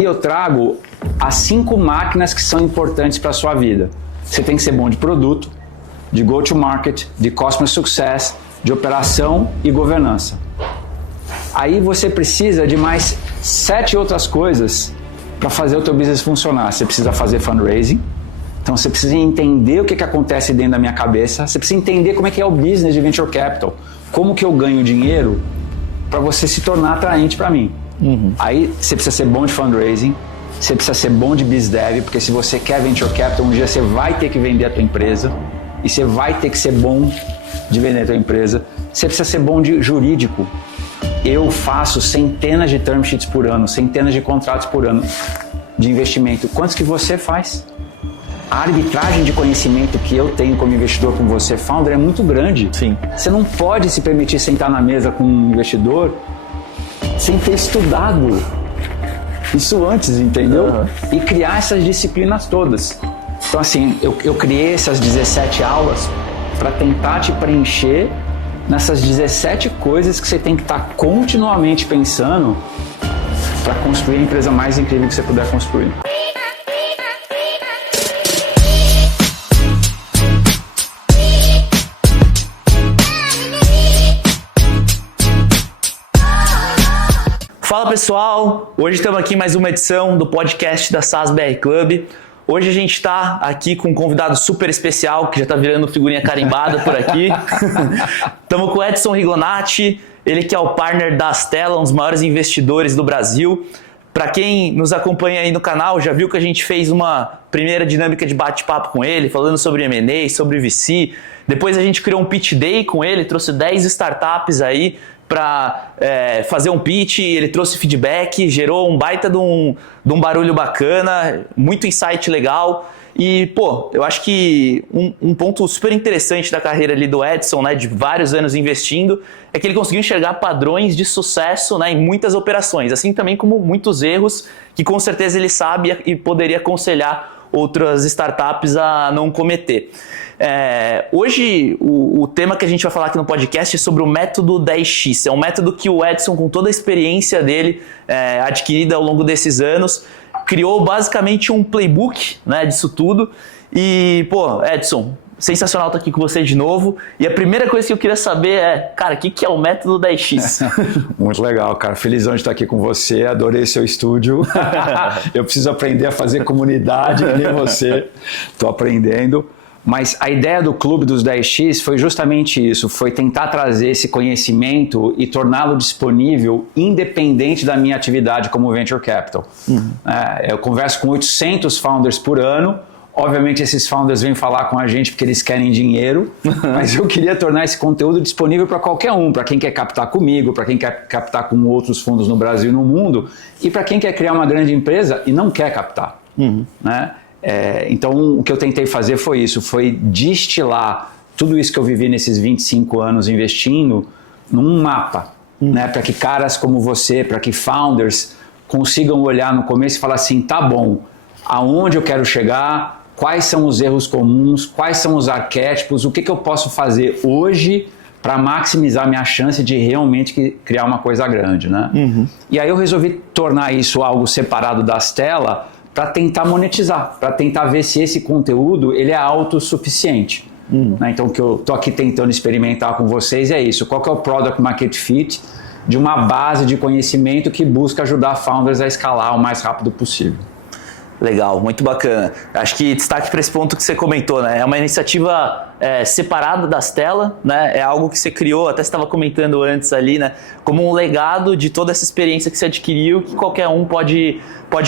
E eu trago as 5 máquinas que são importantes para a sua vida. Você tem que ser bom de produto, de go-to-market, de customer success, de operação e governança. Aí você precisa de mais 7 outras coisas para fazer o teu business funcionar. Você precisa fazer fundraising, então você precisa entender o que acontece dentro da minha cabeça, você precisa entender como é que é o business de venture capital, como que eu ganho dinheiro para você se tornar atraente para mim. Aí você precisa ser bom de fundraising, você precisa ser bom de biz dev, porque se você quer venture capital, um dia você vai ter que vender a tua empresa e você vai ter que ser bom de vender a tua empresa. Você precisa ser bom de jurídico. Eu faço centenas de term sheets por ano, centenas de contratos por ano de investimento. Quantos que você faz? A arbitragem de conhecimento que eu tenho como investidor com você, founder, é muito grande. Sim. Você não pode se permitir sentar na mesa com um investidor sem ter estudado isso antes, entendeu? E criar essas disciplinas todas. Então, assim, eu criei essas 17 aulas para tentar te preencher nessas 17 coisas que você tem que estar continuamente pensando para construir a empresa mais incrível que você puder construir. Fala pessoal, hoje estamos aqui em mais uma edição do podcast da SaaS BR Club. Hoje a gente está aqui com um convidado super especial, que já está virando figurinha carimbada por aqui. Estamos com o Edson Rigonati, ele que é o partner da Astella, um dos maiores investidores do Brasil. Para quem nos acompanha aí no canal, já viu que a gente fez uma primeira dinâmica de bate-papo com ele, falando sobre M&A, sobre VC. Depois a gente criou um pitch day com ele, trouxe 10 startups aí para fazer um pitch, ele trouxe feedback, gerou um baita de um barulho bacana, muito insight legal. E, pô, eu acho que um ponto super interessante da carreira ali do Edson, né, de vários anos investindo, é que ele conseguiu enxergar padrões de sucesso, né, em muitas operações, assim também como muitos erros que com certeza ele sabe e poderia aconselhar outras startups a não cometer. Hoje o tema que a gente vai falar aqui no podcast é sobre o método 10X. É um método que o Edson, com toda a experiência dele adquirida ao longo desses anos, criou basicamente um playbook, né, disso tudo. E, pô, Edson, sensacional estar aqui com você de novo. E a primeira coisa que eu queria saber é, cara, o que é o método 10X? Muito legal, cara. Felizão de estar aqui com você. Adorei seu estúdio. Eu preciso aprender a fazer comunidade, que nem você. Estou aprendendo. Mas a ideia do Clube dos 10X foi justamente isso, foi tentar trazer esse conhecimento e torná-lo disponível independente da minha atividade como Venture Capital. Eu converso com 800 founders por ano, obviamente esses founders vêm falar com a gente porque eles querem dinheiro, mas eu queria tornar esse conteúdo disponível para qualquer um, para quem quer captar comigo, para quem quer captar com outros fundos no Brasil e no mundo, e para quem quer criar uma grande empresa e não quer captar, né? Então o que eu tentei fazer foi isso, foi destilar tudo isso que eu vivi nesses 25 anos investindo num mapa, né? Para que caras como você, para que founders consigam olhar no começo e falar assim, tá bom, aonde eu quero chegar, quais são os erros comuns, quais são os arquétipos, o que eu posso fazer hoje para maximizar minha chance de realmente criar uma coisa grande, né? E aí eu resolvi tornar isso algo separado da Astella, para tentar monetizar, para tentar ver se esse conteúdo ele é autossuficiente. Né? Então o que eu estou aqui tentando experimentar com vocês é isso, qual que é o Product Market Fit de uma base de conhecimento que busca ajudar founders a escalar o mais rápido possível. Legal, muito bacana. Acho que destaque para esse ponto que você comentou, né? É uma iniciativa separada da Astella, né? É algo que você criou, até você estava comentando antes ali, né? Como um legado de toda essa experiência que você adquiriu, que qualquer um pode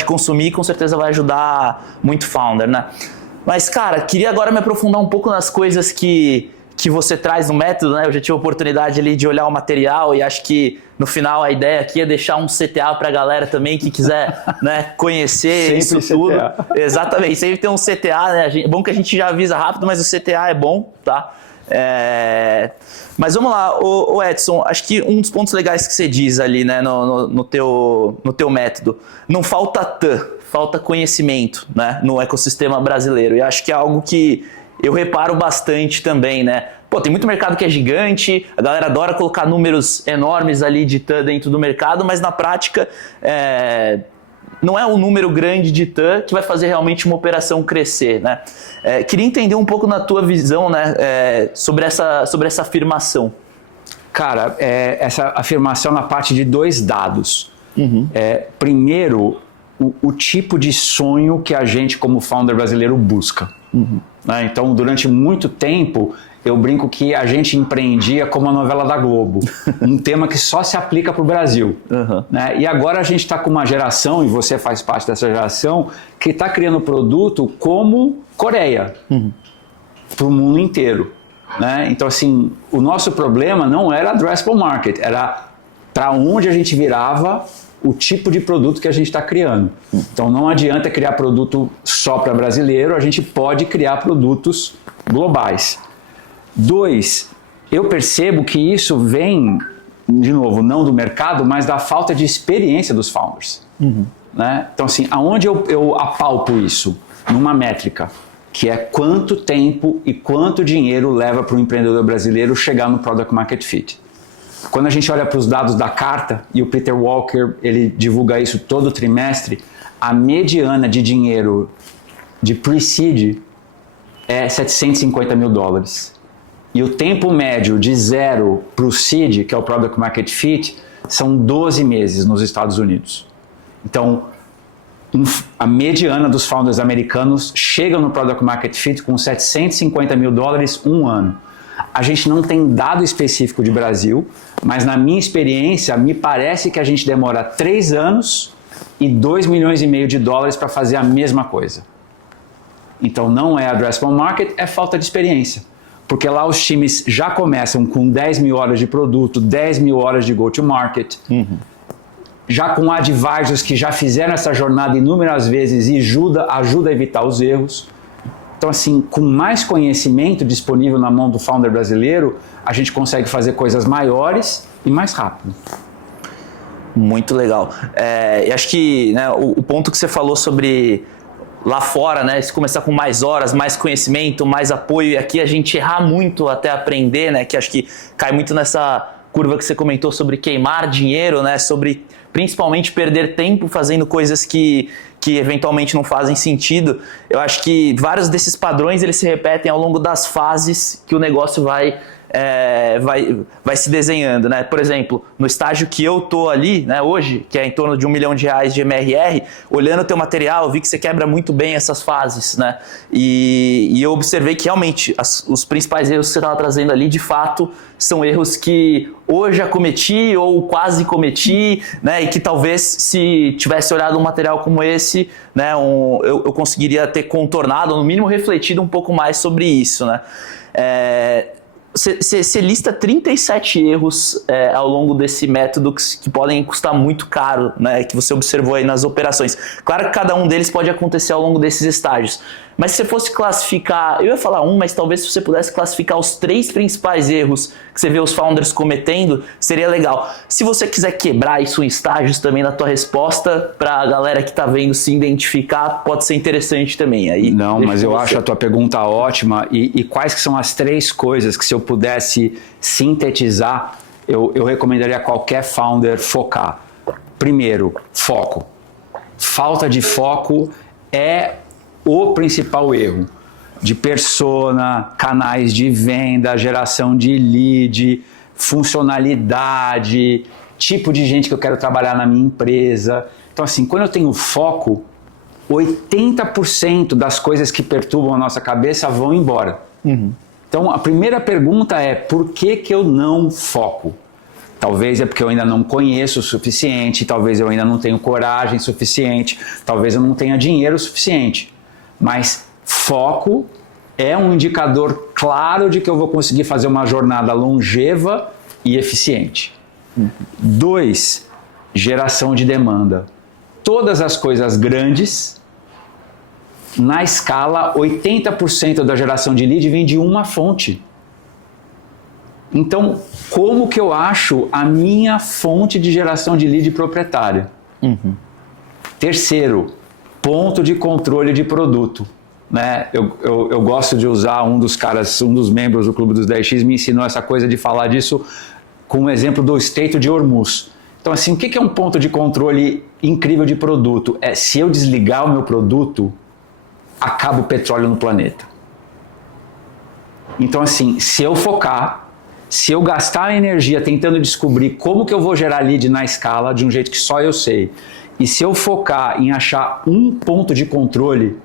consumir e com certeza vai ajudar muito founder, né? Mas, cara, queria agora me aprofundar um pouco nas coisas que você traz no método, né? Eu já tive a oportunidade ali de olhar o material e acho que no final a ideia aqui é deixar um CTA para a galera também que quiser, né, conhecer sempre isso tudo. CTA. Exatamente, sempre tem um CTA, né? É bom que a gente já avisa rápido, mas o CTA é bom, tá? Mas vamos lá, o Edson, acho que um dos pontos legais que você diz ali, né, no teu método, não falta falta conhecimento, né, no ecossistema brasileiro. E acho que é algo que eu reparo bastante também, né? Pô, tem muito mercado que é gigante, a galera adora colocar números enormes ali de TAM dentro do mercado, mas na prática não é um número grande de TAM que vai fazer realmente uma operação crescer, né? Queria entender um pouco na tua visão, né, sobre essa afirmação. Cara, essa afirmação na parte de 2 dados. Primeiro, o tipo de sonho que a gente como founder brasileiro busca. Né? Então, durante muito tempo, eu brinco que a gente empreendia como a novela da Globo, um tema que só se aplica para o Brasil. Né? E agora a gente está com uma geração, e você faz parte dessa geração, que está criando produto como Coreia, para o mundo inteiro. Né? Então, assim, o nosso problema não era addressable market, era para onde a gente virava o tipo de produto que a gente está criando. Então, não adianta criar produto só para brasileiro, a gente pode criar produtos globais. 2, eu percebo que isso vem, de novo, não do mercado, mas da falta de experiência dos founders. Né? Então, assim, aonde eu apalpo isso? Numa métrica, que é quanto tempo e quanto dinheiro leva para o empreendedor brasileiro chegar no Product Market Fit. Quando a gente olha para os dados da Carta, e o Peter Walker ele divulga isso todo trimestre, a mediana de dinheiro de pre-seed é $750 mil. E o tempo médio de 0 para o seed, que é o Product Market Fit, são 12 meses nos Estados Unidos. Então, a mediana dos founders americanos chega no Product Market Fit com $750 mil 1 ano. A gente não tem dado específico de Brasil, mas na minha experiência, me parece que a gente demora 3 anos e $2,5 milhões para fazer a mesma coisa. Então não é addressable market, é falta de experiência. Porque lá os times já começam com 10 mil horas de produto, 10 mil horas de go-to-market, já com advisors que já fizeram essa jornada inúmeras vezes e ajuda a evitar os erros. Então, assim, com mais conhecimento disponível na mão do founder brasileiro, a gente consegue fazer coisas maiores e mais rápido. Muito legal. Eu acho que, né, o ponto que você falou sobre lá fora, né, se começar com mais horas, mais conhecimento, mais apoio, e aqui a gente errar muito até aprender, né, que acho que cai muito nessa curva que você comentou sobre queimar dinheiro, né, sobre principalmente perder tempo fazendo coisas que eventualmente não fazem sentido. Eu acho que vários desses padrões eles se repetem ao longo das fases que o negócio vai se desenhando, né? Por exemplo, no estágio que eu tô ali, né, hoje, que é em torno de R$1 milhão de MRR, olhando o teu material, eu vi que você quebra muito bem essas fases, né? E eu observei que realmente os principais erros que você estava trazendo ali, de fato, são erros que ou já cometi ou quase cometi, né? E que talvez se tivesse olhado um material como esse, né, eu conseguiria ter contornado, ou no mínimo refletido um pouco mais sobre isso, né? Você lista 37 erros ao longo desse método que podem custar muito caro, né, que você observou aí nas operações. Claro que cada um deles pode acontecer ao longo desses estágios. Mas se você fosse classificar, eu ia falar mas talvez se você pudesse classificar os 3 principais erros que você vê os founders cometendo, seria legal. Se você quiser quebrar isso em estágios também na tua resposta, para a galera que está vendo se identificar, pode ser interessante também. Aí, não, mas eu acho a tua pergunta ótima. E quais que são as 3 coisas que, se eu pudesse sintetizar, eu recomendaria a qualquer founder focar? Primeiro, foco. Falta de foco é o principal erro de persona, canais de venda, geração de lead, funcionalidade, tipo de gente que eu quero trabalhar na minha empresa. Então, assim, quando eu tenho foco, 80% das coisas que perturbam a nossa cabeça vão embora. Então, a primeira pergunta é: por que eu não foco? Talvez é porque eu ainda não conheço o suficiente, talvez eu ainda não tenho coragem suficiente, talvez eu não tenha dinheiro suficiente. Mas foco é um indicador claro de que eu vou conseguir fazer uma jornada longeva e eficiente. 2, geração de demanda. Todas as coisas grandes, na escala, 80% da geração de lead vem de uma fonte. Então, como que eu acho a minha fonte de geração de lead proprietária? Terceiro, ponto de controle de produto. Né? Eu gosto de usar um dos membros do Clube dos 10X me ensinou essa coisa de falar disso com um exemplo do Estreito de Hormuz, Então, assim, o que é um ponto de controle incrível de produto? Se eu desligar o meu produto, acaba o petróleo no planeta. Então, assim, se eu focar, se eu gastar energia tentando descobrir como que eu vou gerar lead na escala de um jeito que só eu sei, e se eu focar em achar um ponto de controle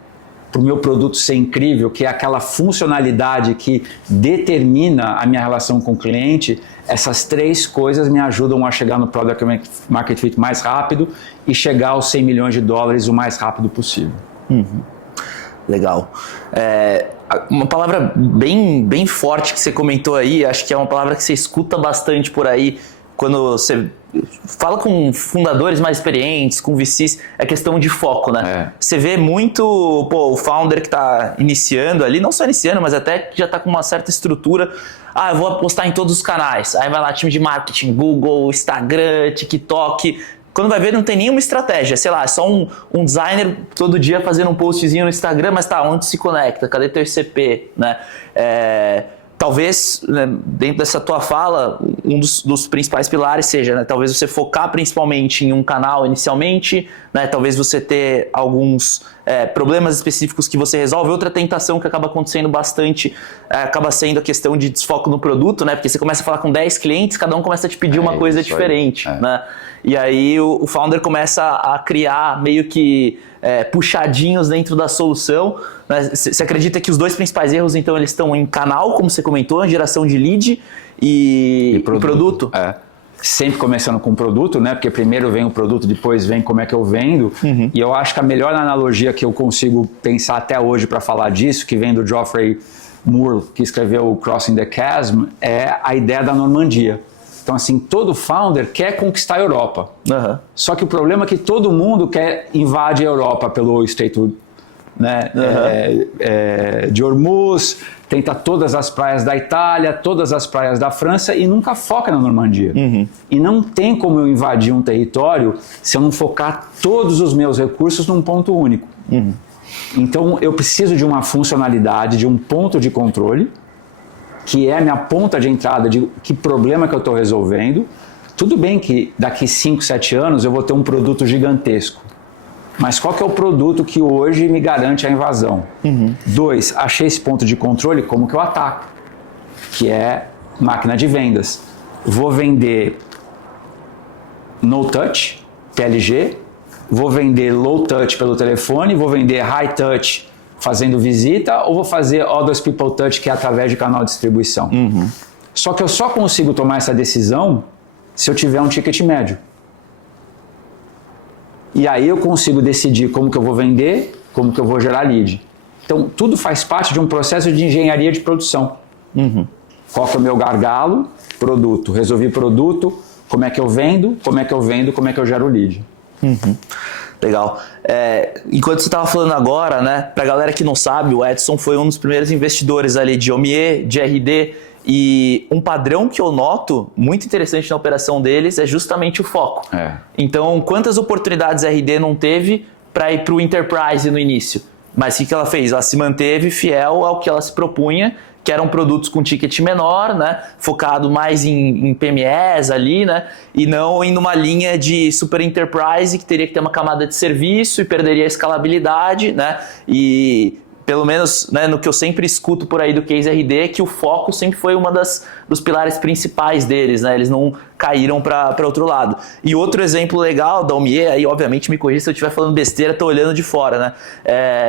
para o meu produto ser incrível, que é aquela funcionalidade que determina a minha relação com o cliente, essas 3 coisas me ajudam a chegar no Product Market Fit mais rápido e chegar aos 100 milhões de dólares o mais rápido possível. Legal. Uma palavra bem forte que você comentou aí, acho que é uma palavra que você escuta bastante por aí, quando você fala com fundadores mais experientes, com VCs, é questão de foco, né? Você vê muito, o founder que está iniciando ali, não só iniciando, mas até que já está com uma certa estrutura. Eu vou apostar em todos os canais. Aí vai lá, time de marketing, Google, Instagram, TikTok. Quando vai ver, não tem nenhuma estratégia. Sei lá, é só um designer todo dia fazendo um postzinho no Instagram, mas onde se conecta? Cadê teu ICP? Né? Talvez, né, dentro dessa tua fala, um dos principais pilares seja, né, talvez você focar principalmente em um canal inicialmente, né, talvez você ter alguns problemas específicos que você resolve. Outra tentação que acaba acontecendo bastante acaba sendo a questão de desfoco no produto, né, porque você começa a falar com 10 clientes, cada um começa a te pedir uma coisa diferente. Né? E aí o founder começa a criar meio que puxadinhos dentro da solução. Né? Você acredita que os 2 principais erros, então, eles estão em canal, como você comentou, em geração de lead e produto? Sempre começando com o produto, né? Porque primeiro vem o produto, depois vem como é que eu vendo. E eu acho que a melhor analogia que eu consigo pensar até hoje para falar disso, que vem do Geoffrey Moore, que escreveu Crossing the Chasm, é a ideia da Normandia. Então, assim, todo founder quer conquistar a Europa. Só que o problema é que todo mundo quer invadir a Europa pelo Estreito, né, de Hormuz, tenta todas as praias da Itália, todas as praias da França e nunca foca na Normandia. E não tem como eu invadir um território se eu não focar todos os meus recursos num ponto único. Então, eu preciso de uma funcionalidade, de um ponto de controle, que é a minha ponta de entrada de que problema que eu estou resolvendo. Tudo bem que daqui 5, 7 anos eu vou ter um produto gigantesco, mas qual que é o produto que hoje me garante a invasão? 2, achei esse ponto de controle, como que eu ataco? Que é máquina de vendas. Vou vender no touch, PLG, vou vender low touch pelo telefone, vou vender high touch fazendo visita, ou vou fazer all those people touch, que é através de canal de distribuição. Só que eu só consigo tomar essa decisão se eu tiver um ticket médio. E aí eu consigo decidir como que eu vou vender, como que eu vou gerar lead. Então, tudo faz parte de um processo de engenharia de produção. Qual que é o meu gargalo? Produto. Resolvi produto, como é que eu vendo, como é que eu gero lead. Legal. Enquanto você estava falando agora, né, para a galera que não sabe, o Edson foi um dos primeiros investidores ali de OMIE, de RD, e um padrão que eu noto muito interessante na operação deles é justamente o foco. Então, quantas oportunidades a RD não teve para ir para o Enterprise no início? Mas o que ela fez? Ela se manteve fiel ao que ela se propunha, que eram produtos com ticket menor, né, focado mais em PMEs ali, né, e não em uma linha de super enterprise que teria que ter uma camada de serviço e perderia a escalabilidade, né, e pelo menos, né, no que eu sempre escuto por aí do Case RD, que o foco sempre foi uma dos pilares principais deles, né? Eles não caíram para outro lado. E outro exemplo legal da OMIE, aí obviamente me corrija se eu estiver falando besteira, estou olhando de fora, né?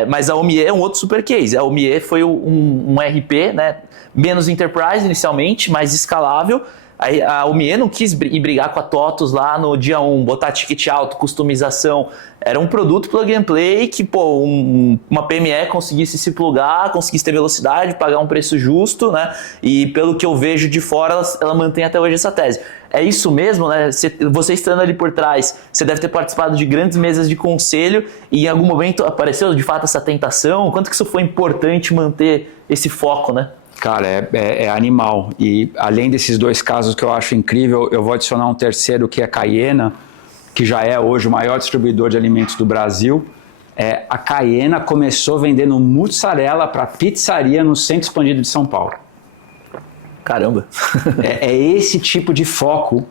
Mas a OMIE é um outro super case. A OMIE foi um RP, né, menos enterprise inicialmente, mais escalável. Aí a OMIE não quis ir brigar com a TOTUS lá no dia 1, botar ticket alto, customização. Era um produto plug and play que, uma PME conseguisse se plugar, conseguisse ter velocidade, pagar um preço justo, né? E pelo que eu vejo de fora, ela mantém até hoje essa tese. É isso mesmo, né? Você estando ali por trás, você deve ter participado de grandes mesas de conselho e em algum momento apareceu de fato essa tentação? Quanto que isso foi importante manter esse foco, né? Cara, é animal. E além desses 2 casos que eu acho incrível, eu vou adicionar um terceiro que é Caiena, que já é hoje o maior distribuidor de alimentos do Brasil. A Caiena começou vendendo mussarela para pizzaria no Centro Expandido de São Paulo. Caramba! É esse tipo de foco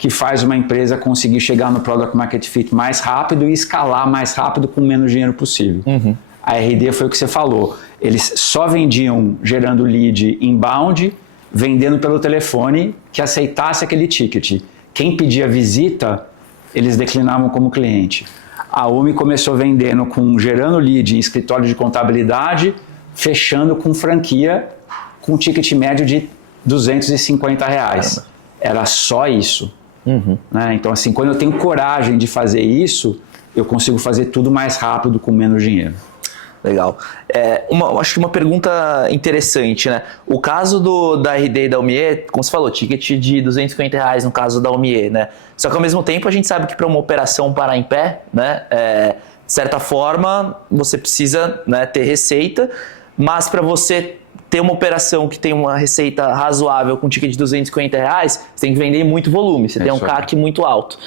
que faz uma empresa conseguir chegar no Product Market Fit mais rápido e escalar mais rápido com menos dinheiro possível. A RD foi o que você falou. Eles só vendiam gerando lead inbound, vendendo pelo telefone que aceitasse aquele ticket. Quem pedia visita, eles declinavam como cliente. A UMI começou vendendo gerando lead em escritório de contabilidade, fechando com franquia, com ticket médio de R$250. Era só isso. Né? Então, assim, quando eu tenho coragem de fazer isso, eu consigo fazer tudo mais rápido com menos dinheiro. Legal. Acho que uma pergunta interessante, né? O caso da RD e da UMIE, como você falou, ticket de R$250 no caso da UMIE, né? Só que ao mesmo tempo a gente sabe que para uma operação parar em pé, né? De certa forma, você precisa, né, ter receita, mas para você ter uma operação que tem uma receita razoável com ticket de R$250, você tem que vender muito volume, você tem um CAC muito alto.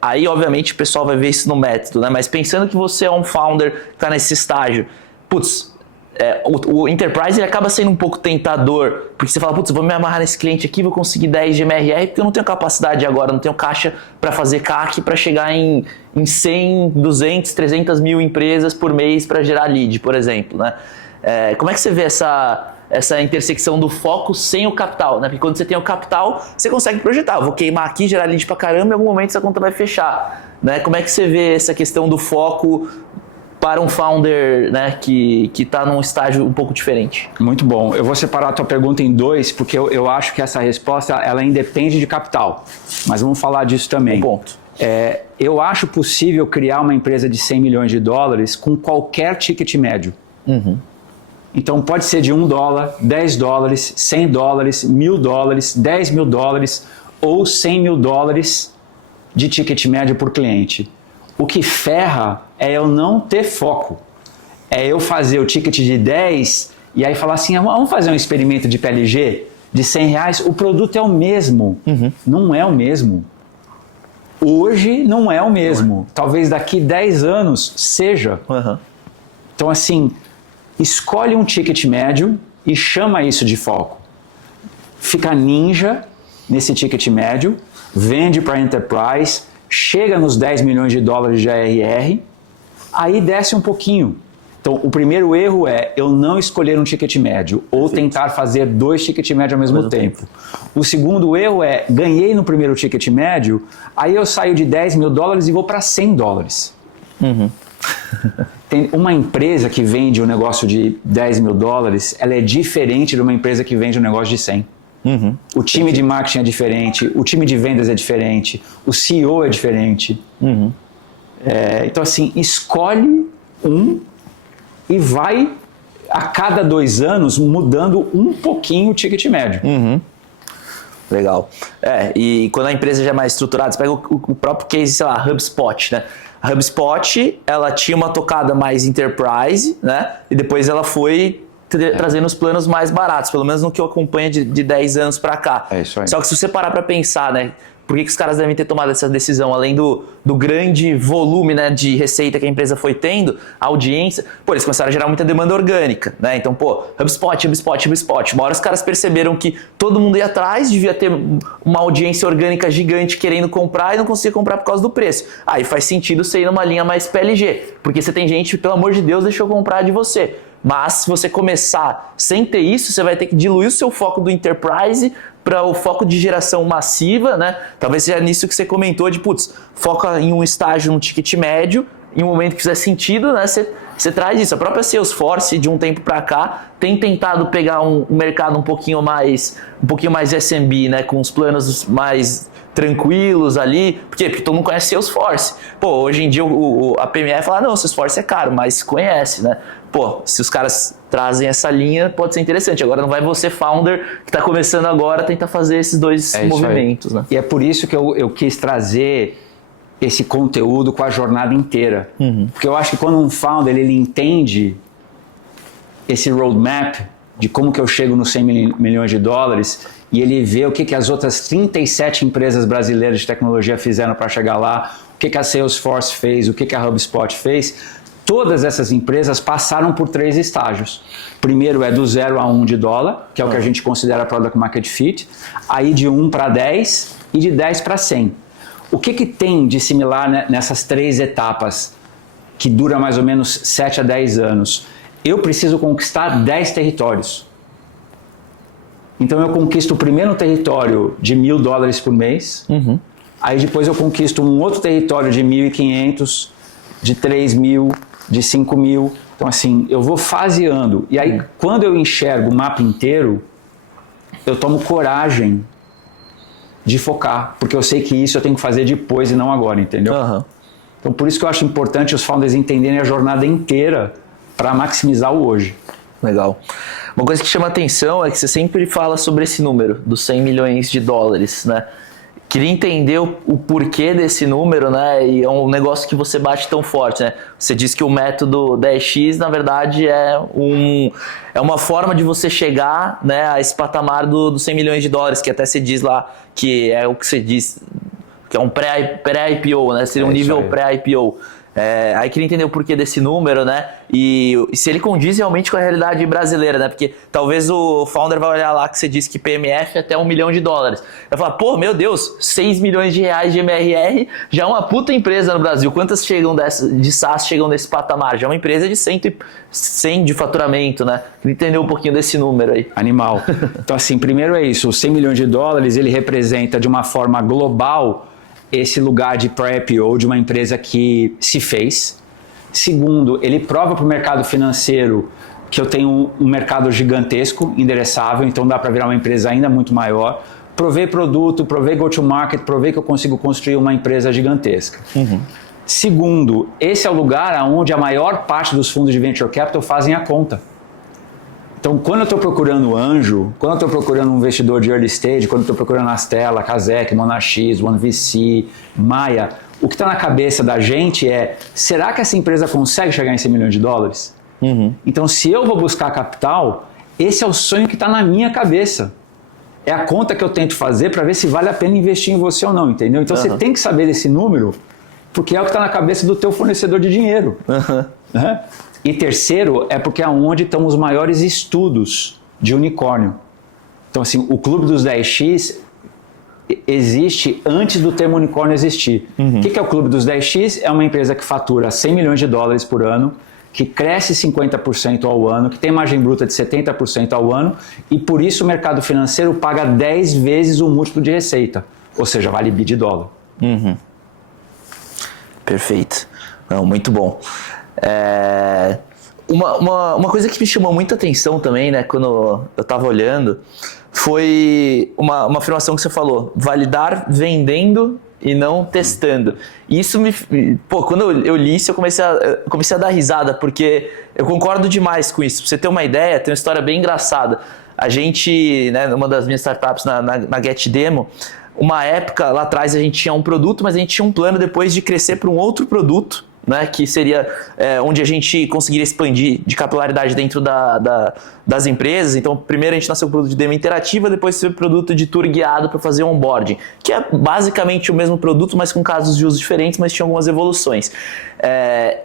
Aí, obviamente, o pessoal vai ver isso no método, né? Mas pensando que você é um founder que está nesse estágio, o Enterprise ele acaba sendo um pouco tentador, porque você fala, vou me amarrar nesse cliente aqui, vou conseguir 10 de MRR, porque eu não tenho capacidade agora, não tenho caixa para fazer CAC, para chegar em 100, 200, 300 mil empresas por mês para gerar lead, por exemplo, né? Como é que você vê essa intersecção do foco sem o capital, né? Porque quando você tem o capital, você consegue projetar. Vou queimar aqui, gerar lead pra caramba, em algum momento essa conta vai fechar, né? Como é que você vê essa questão do foco para um founder, né, que está num estágio um pouco diferente? Muito bom. Eu vou separar a tua pergunta em dois, porque eu acho que essa resposta ela independe de capital. Mas vamos falar disso também. Um ponto. Eu acho possível criar uma empresa de $100 milhões com qualquer ticket médio. Então pode ser de $1, $10, $100, $1.000, $10 mil ou $100 mil de ticket médio por cliente. O que ferra é eu não ter foco. É eu fazer o ticket de 10 e aí falar assim, vamos fazer um experimento de PLG de R$100, o produto é o mesmo. Não é o mesmo. Hoje não é o mesmo. Talvez daqui 10 anos seja. Então assim, escolhe um ticket médio e chama isso de foco. Fica ninja nesse ticket médio, vende para Enterprise, chega nos $10 milhões de ARR, aí desce um pouquinho. Então, o primeiro erro é eu não escolher um ticket médio ou tentar fazer 2 ticket médios ao mesmo tempo. O segundo erro é ganhei no primeiro ticket médio, aí eu saio de $10 mil e vou para $100. Tem uma empresa que vende um negócio de $10 mil, ela é diferente de uma empresa que vende um negócio de 100. O time de marketing é diferente, o time de vendas é diferente, o CEO é diferente. Então assim, escolhe um e vai a cada 2 anos mudando um pouquinho o ticket médio. Legal. E quando a empresa já é mais estruturada, você pega o próprio case, sei lá, HubSpot, né? A HubSpot, ela tinha uma tocada mais enterprise, né? E depois ela foi trazendo os planos mais baratos, pelo menos no que eu acompanho de 10 anos para cá. É isso aí. Só que se você parar para pensar, né? Por que os caras devem ter tomado essa decisão? Além do grande volume, né, de receita que a empresa foi tendo, a audiência... eles começaram a gerar muita demanda orgânica, né? Então, HubSpot. Uma hora os caras perceberam que todo mundo ia atrás, devia ter uma audiência orgânica gigante querendo comprar e não conseguia comprar por causa do preço. Aí faz sentido você ir numa linha mais PLG, porque você tem gente, pelo amor de Deus, deixa eu comprar de você. Mas se você começar sem ter isso, você vai ter que diluir o seu foco do Enterprise para o foco de geração massiva, né? Talvez seja nisso que você comentou de, foca em um estágio, no ticket médio, em um momento que fizer sentido, né? Você traz isso. A própria Salesforce, de um tempo para cá, tem tentado pegar um mercado um pouquinho mais SMB, né? Com os planos mais tranquilos ali. Por quê? Porque todo mundo conhece Salesforce. Hoje em dia a PME fala, não, Salesforce é caro, mas conhece, né? Se os caras trazem essa linha, pode ser interessante. Agora não vai você, founder, que está começando agora, tentar fazer esses dois movimentos. Né? E é por isso que eu quis trazer esse conteúdo com a jornada inteira. Porque eu acho que quando um founder ele entende esse roadmap de como que eu chego nos $100 milhões e ele vê o que as outras 37 empresas brasileiras de tecnologia fizeram para chegar lá, o que a Salesforce fez, o que a HubSpot fez... Todas essas empresas passaram por 3 estágios. Primeiro é do 0 a $1, que é o que a gente considera Product Market Fit. Aí de 1 para 10, e de 10 para 100. O que tem de similar, né, nessas 3 etapas que dura mais ou menos 7 a 10 anos? Eu preciso conquistar 10 territórios. Então eu conquisto o primeiro território de $1.000 por mês, aí depois eu conquisto um outro território de 1.500, de 3.000, de 5.000. Então assim, eu vou faseando. E aí quando eu enxergo o mapa inteiro, eu tomo coragem de focar, porque eu sei que isso eu tenho que fazer depois e não agora, entendeu? Então por isso que eu acho importante os founders entenderem a jornada inteira para maximizar o hoje. Legal. Uma coisa que chama atenção é que você sempre fala sobre esse número, dos $100 milhões, né? Queria entender o porquê desse número, né? E é um negócio que você bate tão forte, né? Você diz que o método 10x, na verdade, é uma forma de você chegar, né, a esse patamar dos $100 milhões, que até você diz lá que é o que você diz, que é um pré-IPO, né? Seria um nível pré-IPO. Aí queria entender o porquê desse número, né? E se ele condiz realmente com a realidade brasileira, né? Porque talvez o founder vai olhar lá que você disse que PMF é até $1 milhão. Vai falar, pô, meu Deus, $6 milhões de MRR já é uma puta empresa no Brasil. Quantas de SaaS chegam nesse patamar? Já é uma empresa de 100 de faturamento, né? Queria entender um pouquinho desse número aí. Animal. Então assim, primeiro é isso, os $100 milhões, ele representa de uma forma global esse lugar de pré-IPO de uma empresa que se fez. Segundo, ele prova para o mercado financeiro que eu tenho um mercado gigantesco, endereçável, então dá para virar uma empresa ainda muito maior. Provei produto, provei go-to-market, provei que eu consigo construir uma empresa gigantesca. Segundo, esse é o lugar onde a maior parte dos fundos de Venture Capital fazem a conta. Então, quando eu estou procurando anjo, quando eu estou procurando um investidor de early stage, quando eu estou procurando Astela, Kazek, Monax, OneVC, Maia, o que está na cabeça da gente é, será que essa empresa consegue chegar em $100 milhões? Então, se eu vou buscar capital, esse é o sonho que está na minha cabeça. É a conta que eu tento fazer para ver se vale a pena investir em você ou não, entendeu? Então, você tem que saber desse número, porque é o que está na cabeça do teu fornecedor de dinheiro. E terceiro, é porque é onde estão os maiores estudos de unicórnio. Então, assim, o Clube dos 10x existe antes do termo unicórnio existir. O que é o Clube dos 10x? É uma empresa que fatura $100 milhões por ano, que cresce 50% ao ano, que tem margem bruta de 70% ao ano, e por isso o mercado financeiro paga 10 vezes o múltiplo de receita. Ou seja, vale bi de dólar. Perfeito. Não, muito bom. Uma coisa que me chamou muita atenção também, né, quando eu estava olhando, foi uma afirmação que você falou: validar vendendo e não testando. E isso quando eu li isso, eu comecei a dar risada, porque eu concordo demais com isso. Pra você ter uma ideia, tem uma história bem engraçada. A gente, né, numa das minhas startups na GetDemo, uma época lá atrás a gente tinha um produto, mas a gente tinha um plano depois de crescer para um outro produto, né, que seria onde a gente conseguiria expandir de capilaridade dentro das empresas. Então, primeiro a gente nasceu com o produto de demo interativa, depois teve o produto de tour guiado para fazer onboarding, que é basicamente o mesmo produto, mas com casos de uso diferentes, mas tinha algumas evoluções.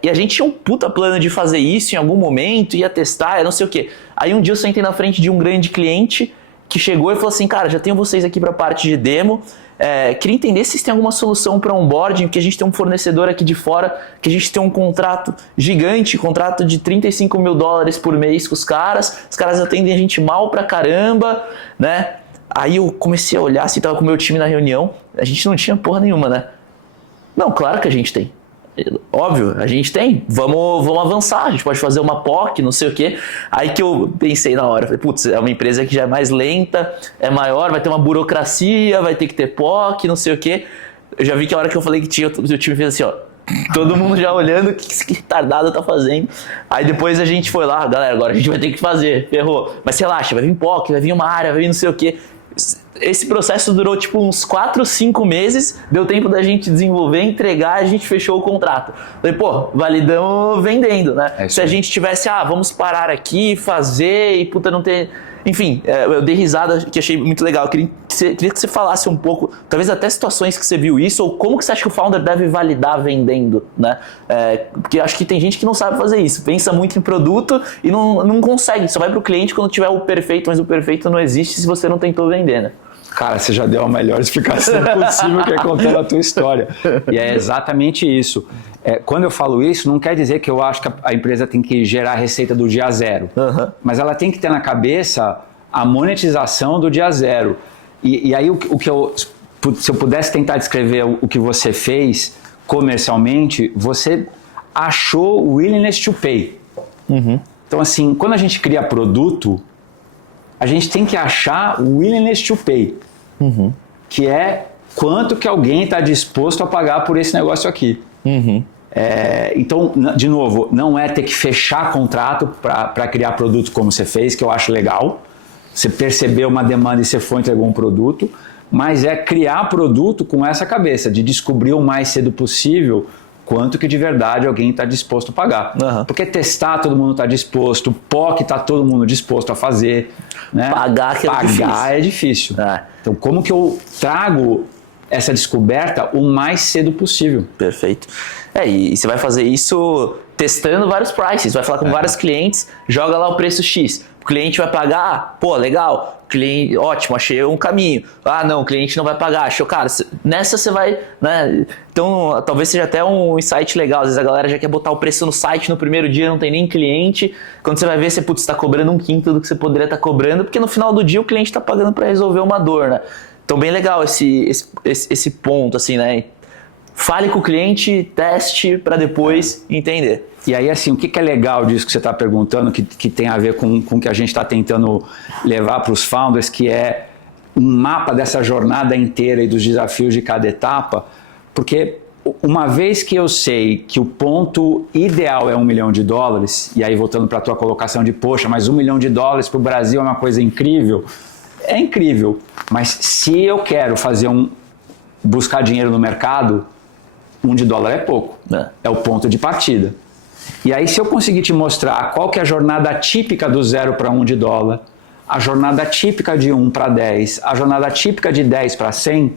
E a gente tinha um puta plano de fazer isso em algum momento, ia testar, não sei o quê. Aí um dia eu sentei na frente de um grande cliente que chegou e falou assim: cara, já tenho vocês aqui para a parte de demo, queria entender se vocês têm alguma solução para onboarding, porque a gente tem um fornecedor aqui de fora, que a gente tem um contrato gigante, contrato de $35 mil por mês com os caras atendem a gente mal pra caramba, né? Aí eu comecei a olhar, assim, tava com o meu time na reunião, a gente não tinha porra nenhuma, né? Não, claro que a gente tem. Óbvio, a gente tem, vamos avançar, a gente pode fazer uma POC, não sei o que. Aí que eu pensei na hora, falei, putz, é uma empresa que já é mais lenta, é maior, vai ter uma burocracia, vai ter que ter POC, não sei o que. Eu já vi que a hora que eu falei que tinha, o time fez assim, ó, todo mundo já olhando, o que esse retardado tá fazendo. Aí depois a gente foi lá, galera, agora a gente vai ter que fazer, ferrou. Mas relaxa, vai vir POC, vai vir uma área, vai vir não sei o que. Esse processo durou tipo uns 4, 5 meses, deu tempo da gente desenvolver, entregar, a gente fechou o contrato. Falei, pô, validamos vendendo, né? Se a gente tivesse, vamos parar aqui, fazer e puta, não ter... Enfim, eu dei risada, que achei muito legal. Queria que você falasse um pouco, talvez até situações que você viu isso, ou como que você acha que o founder deve validar vendendo, né? Porque acho que tem gente que não sabe fazer isso, pensa muito em produto e não consegue, só vai pro cliente quando tiver o perfeito, mas o perfeito não existe se você não tentou vender, né? Cara, você já deu a melhor explicação possível que é contando a tua história. E é exatamente isso. Quando eu falo isso, não quer dizer que eu acho que a empresa tem que gerar receita do dia zero. Mas ela tem que ter na cabeça a monetização do dia zero. E aí, se eu pudesse tentar descrever o que você fez comercialmente, você achou willingness to pay. Então, assim, quando a gente cria produto, a gente tem que achar willingness to pay, que é quanto que alguém está disposto a pagar por esse negócio aqui. Então, de novo, não é ter que fechar contrato para criar produto como você fez, que eu acho legal. Você percebeu uma demanda e você foi entregou um produto, mas é criar produto com essa cabeça, de descobrir o mais cedo possível quanto que de verdade alguém está disposto a pagar. Porque testar todo mundo está disposto, POC está todo mundo disposto a fazer. Né? Pagar é difícil. Então, como que eu trago essa descoberta o mais cedo possível? Perfeito. E você vai fazer isso testando vários prices, vai falar com vários clientes, joga lá o preço X. O cliente vai pagar, pô, legal, cliente, ótimo, achei um caminho. Ah, não, o cliente não vai pagar, achou, cara, nessa você vai, né? Então, talvez seja até um insight legal. Às vezes a galera já quer botar o preço no site no primeiro dia, não tem nem cliente. Quando você vai ver, você está cobrando um quinto do que você poderia estar cobrando, porque no final do dia o cliente está pagando para resolver uma dor, né? Então, bem legal esse ponto, assim, né? Fale com o cliente, teste para depois entender. E aí, assim, o que é legal disso que você está perguntando, que tem a ver com o que a gente está tentando levar para os founders, que é um mapa dessa jornada inteira e dos desafios de cada etapa, porque uma vez que eu sei que o ponto ideal é $1 milhão, e aí voltando para a tua colocação de, poxa, mas $1 milhão para o Brasil é uma coisa incrível, é incrível, mas se eu quero buscar dinheiro no mercado, $1 é pouco, é o ponto de partida. E aí, se eu conseguir te mostrar qual que é a jornada típica do 0 para $1, a jornada típica de 1 para 10, a jornada típica de 10 para 100,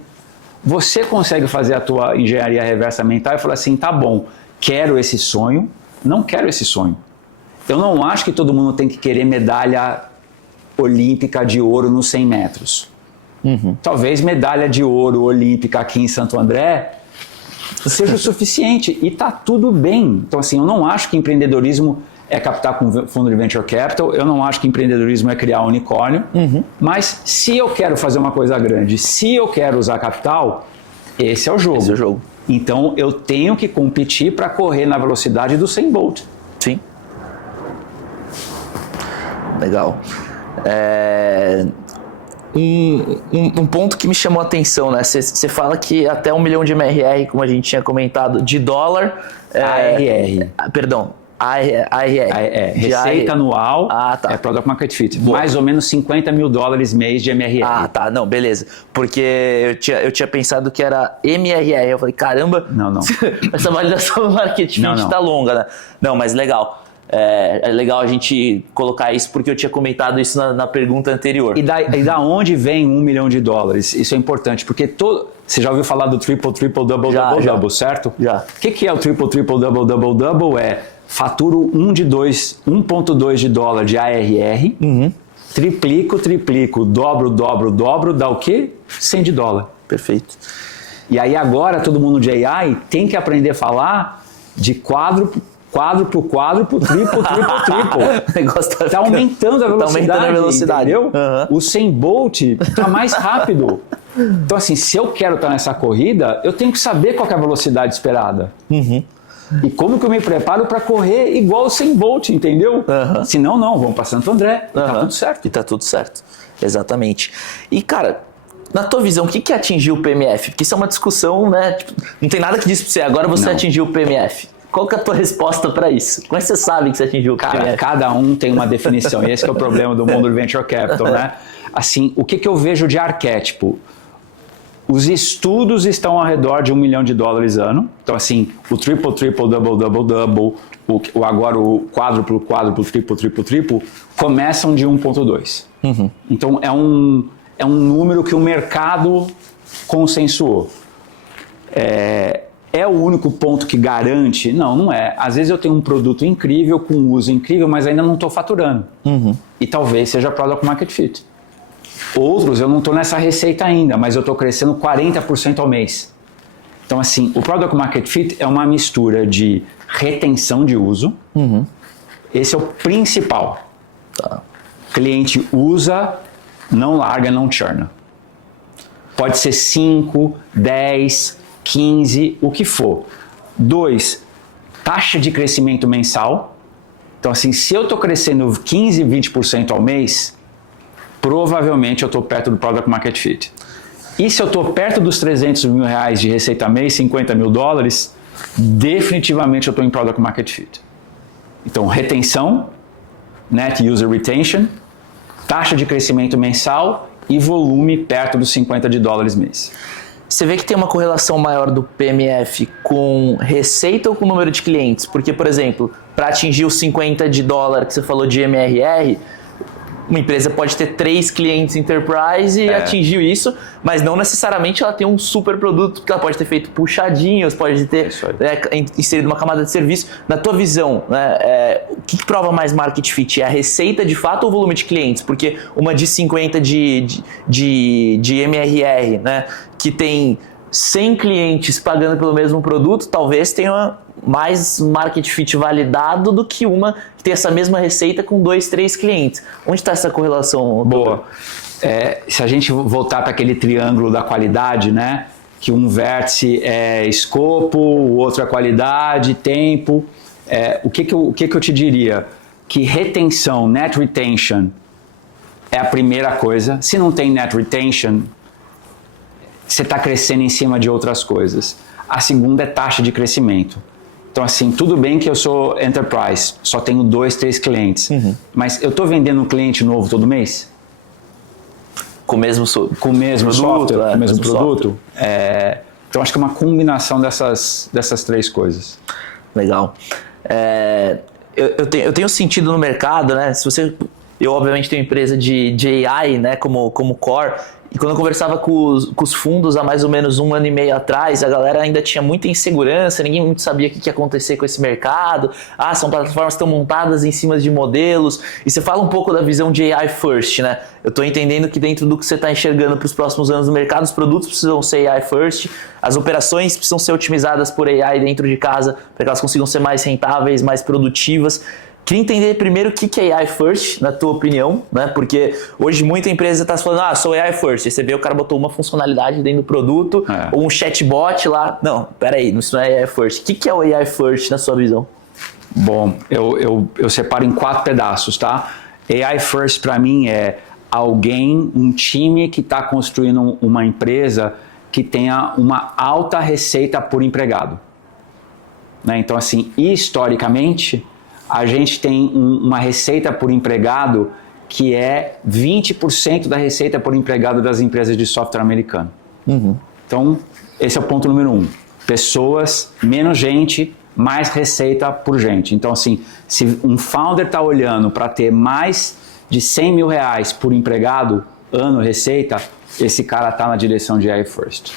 você consegue fazer a tua engenharia reversa mental e falar assim, tá bom, quero esse sonho, não quero esse sonho. Eu não acho que todo mundo tem que querer medalha olímpica de ouro nos 100 metros. Talvez medalha de ouro olímpica aqui em Santo André seja o suficiente e tá tudo bem. Então, assim, eu não acho que empreendedorismo é captar com fundo de venture capital, eu não acho que empreendedorismo é criar um unicórnio, mas se eu quero fazer uma coisa grande, se eu quero usar capital, esse é o jogo. Esse é o jogo. Então, eu tenho que competir para correr na velocidade do Usain Bolt. Sim. Legal. Um ponto que me chamou a atenção, né? Você fala que até $1 milhão de MRR, como a gente tinha comentado, de dólar... ARR. Perdão, ARR. Receita anual, tá. É Product Market Fit. Mais ou menos $50 mil mês de MRR. Tá, não, beleza. Porque eu tinha pensado que era MRR. Eu falei, caramba, não. Essa validação do Market Fit tá longa, né? Não, mas legal. É legal a gente colocar isso porque eu tinha comentado isso na pergunta anterior. E da onde vem $1 milhão? Isso é importante, porque você já ouviu falar do triple, double, double, certo? Já. O que é o triple, double, double, double? É faturo $1.2 de ARR, triplico, dobro, dá o quê? $100. Perfeito. E aí agora todo mundo de AI tem que aprender a falar de quádruplo, triplo. O negócio tá aumentando a velocidade. Entendeu? O Usain Bolt está mais rápido. Então, assim, se eu quero estar nessa corrida, eu tenho que saber qual que é a velocidade esperada. E como que eu me preparo para correr igual o Usain Bolt, entendeu? Se não, vamos para Santo André. E tá tudo certo. E tá tudo certo. Exatamente. E, cara, na tua visão, o que atingiu o PMF? Porque isso é uma discussão, né? Tipo, não tem nada que diz para você, agora você atingiu o PMF. Qual que é a tua resposta para isso? Como é que você sabe que você atingiu o PMF? Cara, cada um tem uma definição. E esse que é o problema do mundo do Venture Capital, né? Assim, o que eu vejo de arquétipo? Os estudos estão ao redor de $1 milhão ano. Então, assim, o triple, double, agora o quádruplo, triplo, começam de 1.2. Então, é um número que o mercado consensuou. É o único ponto que garante? Não é. Às vezes eu tenho um produto incrível, com uso incrível, mas ainda não estou faturando. E talvez seja Product Market Fit. Outros, eu não estou nessa receita ainda, mas eu estou crescendo 40% ao mês. Então, assim, o Product Market Fit é uma mistura de retenção de uso. Esse é o principal. Tá. O cliente usa, não larga, não churna. Pode ser 5, 10, 15, o que for. 2, taxa de crescimento mensal. Então, assim, se eu estou crescendo 15, 20% ao mês, provavelmente eu estou perto do Product Market Fit. E se eu estou perto dos 300 mil reais de receita mês, 50 mil dólares, definitivamente eu estou em Product Market Fit. Então, retenção, Net User Retention, taxa de crescimento mensal e volume perto dos 50 de dólares mês. Você vê que tem uma correlação maior do PMF com receita ou com número de clientes? Porque, por exemplo, para atingir os 50 de dólar que você falou de MRR, uma empresa pode ter 3 clientes enterprise e atingiu isso, mas não necessariamente ela tem um super produto, porque ela pode ter feito puxadinhos, pode ter inserido uma camada de serviço. Na tua visão, né, o que prova mais market fit? É a receita de fato ou o volume de clientes? Porque uma de 50 de MRR, né, que tem 100 clientes pagando pelo mesmo produto, talvez tenha mais market fit validado do que uma que tem essa mesma receita com 2, 3 clientes. Onde está essa correlação? Boa. Se a gente voltar para aquele triângulo da qualidade, né? Que um vértice é escopo, o outro é qualidade, tempo. O que eu te diria? Que retenção, net retention, é a primeira coisa. Se não tem net retention, você está crescendo em cima de outras coisas. A segunda é taxa de crescimento. Então, assim, tudo bem que eu sou enterprise, só tenho 2, 3 clientes, mas eu estou vendendo um cliente novo todo mês? Com o mesmo software, com o mesmo produto? Então, acho que é uma combinação dessas 3 coisas. Legal. Eu tenho sentido no mercado, né? Eu obviamente tenho empresa de AI, né, como core. E quando eu conversava com os fundos há mais ou menos 1 ano e meio atrás, a galera ainda tinha muita insegurança, ninguém muito sabia o que ia acontecer com esse mercado. São plataformas que estão montadas em cima de modelos. E você fala um pouco da visão de AI first, né? Eu estou entendendo que dentro do que você está enxergando para os próximos anos no mercado, os produtos precisam ser AI first, as operações precisam ser otimizadas por AI dentro de casa para que elas consigam ser mais rentáveis, mais produtivas. Queria entender primeiro o que é AI First, na tua opinião, né? Porque hoje muita empresa está falando, sou AI First. Aí você vê o cara botou uma funcionalidade dentro do produto, ou um chatbot lá. Não, peraí, isso não é AI First. O que é o AI First na sua visão? Bom, eu separo em 4 pedaços, tá? AI First para mim é alguém, um time que está construindo uma empresa que tenha uma alta receita por empregado. Né? Então, assim, historicamente, a gente tem uma receita por empregado que é 20% da receita por empregado das empresas de software americano. Então, esse é o ponto número 1. Pessoas, menos gente, mais receita por gente. Então, assim, se um founder está olhando para ter mais de 100 mil reais por empregado, ano receita, esse cara está na direção de AI First.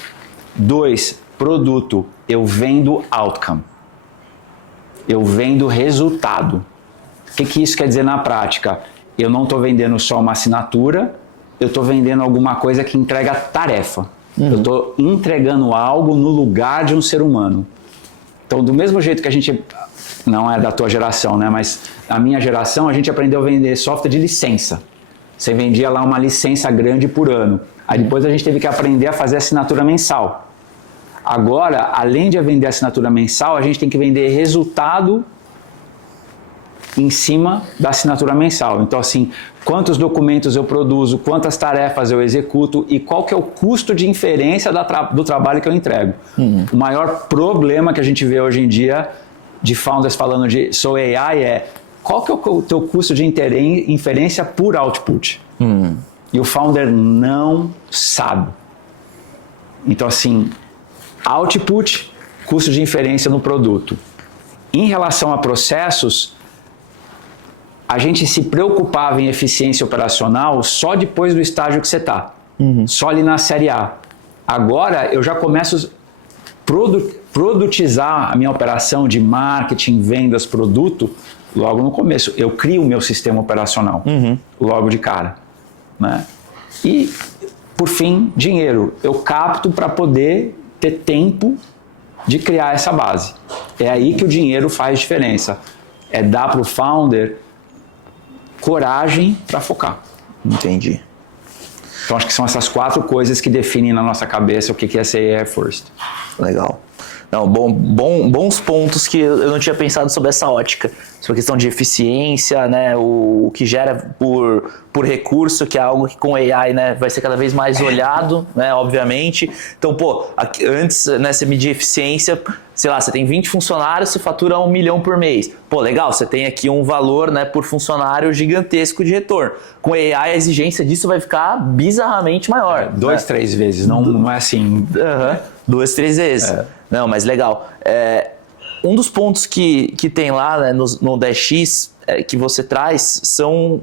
2, produto. Eu vendo outcome. Eu vendo resultado. O que isso quer dizer na prática? Eu não estou vendendo só uma assinatura, eu estou vendendo alguma coisa que entrega tarefa. Eu estou entregando algo no lugar de um ser humano. Então, do mesmo jeito que a gente, não é da tua geração, né? Mas na minha geração, a gente aprendeu a vender software de licença. Você vendia lá uma licença grande por ano. Aí depois a gente teve que aprender a fazer assinatura mensal. Agora, além de vender assinatura mensal, a gente tem que vender resultado em cima da assinatura mensal. Então, assim, quantos documentos eu produzo, quantas tarefas eu executo e qual que é o custo de inferência do trabalho que eu entrego. O maior problema que a gente vê hoje em dia de founders falando de sou AI é qual que é o teu custo de inferência por output. E o founder não sabe. Então, assim, output, custo de inferência no produto. Em relação a processos, a gente se preocupava em eficiência operacional só depois do estágio que você está. Só ali na série A. Agora, eu já começo a produtizar a minha operação de marketing, vendas, produto, logo no começo. Eu crio o meu sistema operacional logo de cara. Né? E, por fim, dinheiro. Eu capto para poder ter tempo de criar essa base. É aí que o dinheiro faz diferença. É dar para o founder coragem para focar. Entendi. Então acho que são essas 4 coisas que definem na nossa cabeça o que é ser AI First. Legal. Não, bons pontos que eu não tinha pensado sobre essa ótica. Sobre a questão de eficiência, né, o que gera por recurso, que é algo que com AI, né, vai ser cada vez mais olhado, né, obviamente. Então, antes, né, você medir eficiência, sei lá, você tem 20 funcionários, você fatura 1 milhão por mês. Legal, você tem aqui um valor, né, por funcionário gigantesco de retorno. Com AI, a exigência disso vai ficar bizarramente maior. 2, 3 vezes, não é assim. 2, 3 vezes. Não, mas legal. Um dos pontos que tem lá, né, no 10x que você traz são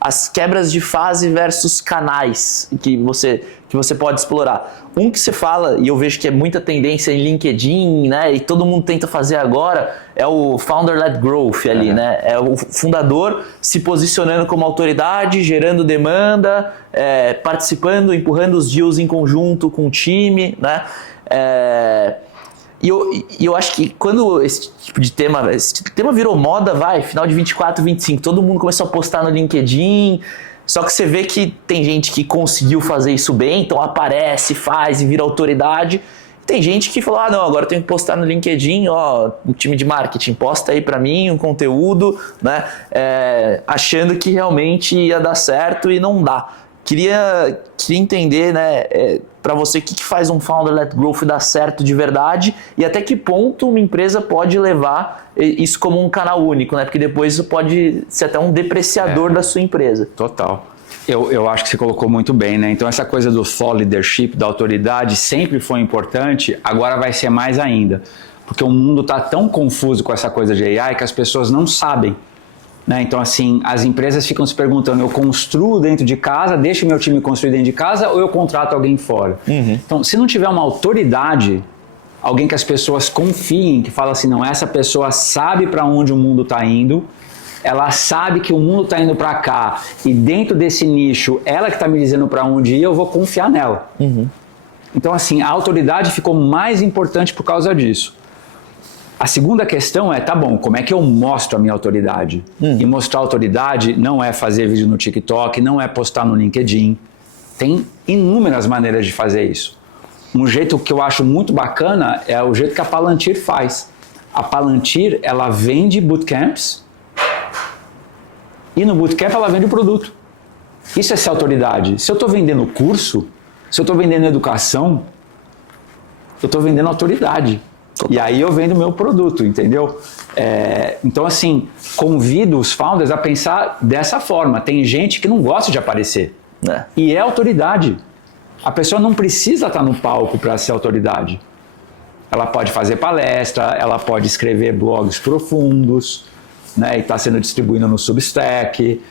as quebras de fase versus canais que você pode explorar. Um que você fala, e eu vejo que é muita tendência em LinkedIn, né, e todo mundo tenta fazer agora, é o Founder-led Growth ali, né? É o fundador se posicionando como autoridade, gerando demanda, participando, empurrando os deals em conjunto com o time, né? E eu acho que quando esse tipo de tema virou moda, final de 24, 25, todo mundo começou a postar no LinkedIn, só que você vê que tem gente que conseguiu fazer isso bem, então aparece, faz e vira autoridade. Tem gente que falou, não, agora eu tenho que postar no LinkedIn, o time de marketing, posta aí pra mim um conteúdo, né, achando que realmente ia dar certo e não dá. Queria entender, né, para você, o que faz um Founder-led Growth dar certo de verdade e até que ponto uma empresa pode levar isso como um canal único, né? Porque depois isso pode ser até um depreciador da sua empresa. Total. Eu acho que você colocou muito bem, né? Então essa coisa do thought leadership, da autoridade, sempre foi importante, agora vai ser mais ainda. Porque o mundo está tão confuso com essa coisa de AI que as pessoas não sabem. Né? Então, assim, as empresas ficam se perguntando, eu construo dentro de casa, deixo meu time construir dentro de casa ou eu contrato alguém fora? Então, se não tiver uma autoridade, alguém que as pessoas confiem, que fala assim, não, essa pessoa sabe para onde o mundo está indo, ela sabe que o mundo está indo para cá e dentro desse nicho, ela que está me dizendo para onde ir, eu vou confiar nela. Então, assim, a autoridade ficou mais importante por causa disso. A segunda questão é, tá bom, como é que eu mostro a minha autoridade? E mostrar autoridade não é fazer vídeo no TikTok, não é postar no LinkedIn. Tem inúmeras maneiras de fazer isso. Um jeito que eu acho muito bacana é o jeito que a Palantir faz. A Palantir, ela vende bootcamps e no bootcamp ela vende o produto. Isso é ser autoridade. Se eu estou vendendo curso, se eu estou vendendo educação, eu estou vendendo autoridade. E aí eu vendo o meu produto, entendeu? Então, assim, convido os founders a pensar dessa forma. Tem gente que não gosta de aparecer. E é autoridade. A pessoa não precisa estar no palco para ser autoridade. Ela pode fazer palestra, ela pode escrever blogs profundos, né? E está sendo distribuído no Substack.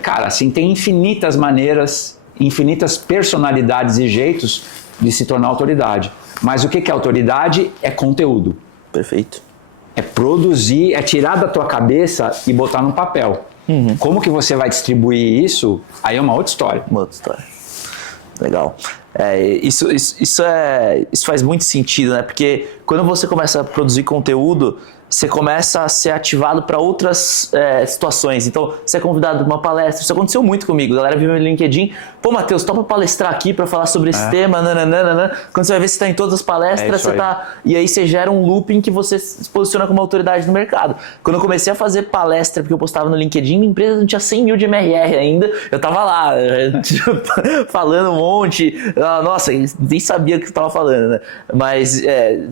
Cara, assim, tem infinitas maneiras, infinitas personalidades e jeitos de se tornar autoridade. Mas o que é autoridade? É conteúdo. Perfeito. É produzir, é tirar da tua cabeça e botar no papel. Como que você vai distribuir isso? Aí é uma outra história. Uma outra história. Legal. Isso faz muito sentido, né? Porque quando você começa a produzir conteúdo, você começa a ser ativado para outras situações. Então, você é convidado para uma palestra. Isso aconteceu muito comigo. A galera viu meu LinkedIn. Pô, Matheus, topa palestrar aqui para falar sobre esse tema. Nananana. Quando você vai ver, você está em todas as palestras. E aí você gera um loop em que você se posiciona como autoridade no mercado. Quando eu comecei a fazer palestra, porque eu postava no LinkedIn, minha empresa não tinha 100 mil de MRR ainda. Eu tava lá, falando um monte. Nossa, nem sabia o que eu tava falando, né? Mas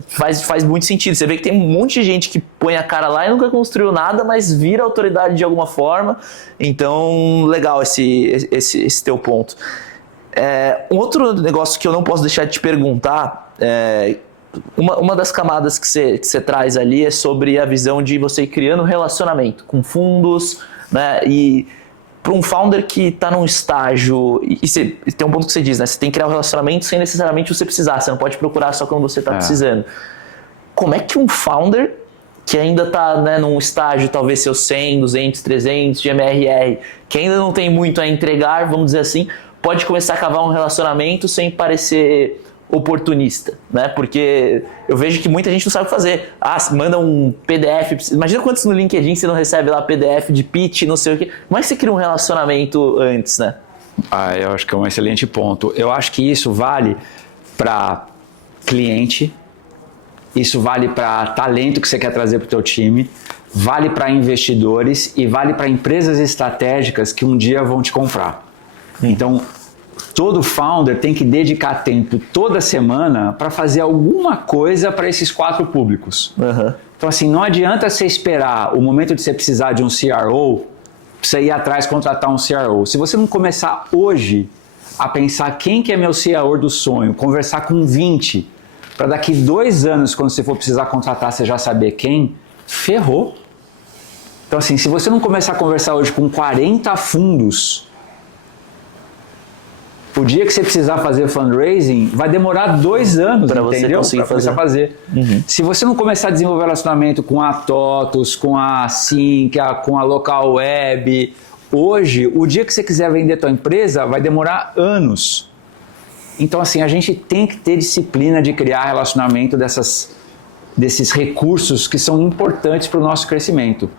faz muito sentido. Você vê que tem um monte de gente que põe a cara lá e nunca construiu nada, mas vira autoridade de alguma forma. Então, legal esse teu ponto. Um outro negócio que eu não posso deixar de te perguntar, uma das camadas que você traz ali é sobre a visão de você ir criando relacionamento com fundos, né? E para um founder que está num estágio, e tem um ponto que você diz, né? Você tem que criar um relacionamento sem necessariamente você precisar, você não pode procurar só quando você está precisando. Como é que um founder que ainda está, né, num estágio talvez seus 100, 200, 300 de MRR, que ainda não tem muito a entregar, vamos dizer assim, pode começar a cavar um relacionamento sem parecer oportunista, né? Porque eu vejo que muita gente não sabe fazer. Manda um PDF. Imagina quantos no LinkedIn você não recebe lá PDF de pitch, não sei o quê. Como é que você cria um relacionamento antes, né? Eu acho que é um excelente ponto. Eu acho que isso vale para cliente, isso vale para talento que você quer trazer para o teu time, vale para investidores e vale para empresas estratégicas que um dia vão te comprar. Então, todo founder tem que dedicar tempo toda semana para fazer alguma coisa para esses 4 públicos. Uhum. Então, assim, não adianta você esperar o momento de você precisar de um CRO, pra você ir atrás contratar um CRO. Se você não começar hoje a pensar quem que é meu CRO do sonho, conversar com 20, para daqui 2 anos, quando você for precisar contratar, você já saber quem, ferrou. Então, assim, se você não começar a conversar hoje com 40 fundos, o dia que você precisar fazer fundraising, vai demorar 2 anos, para você conseguir fazer. Uhum. Se você não começar a desenvolver relacionamento com a TOTUS, com a Sync, com a Local Web, hoje, o dia que você quiser vender a tua empresa, vai demorar anos. Então, assim, a gente tem que ter disciplina de criar relacionamento desses recursos que são importantes para o nosso crescimento.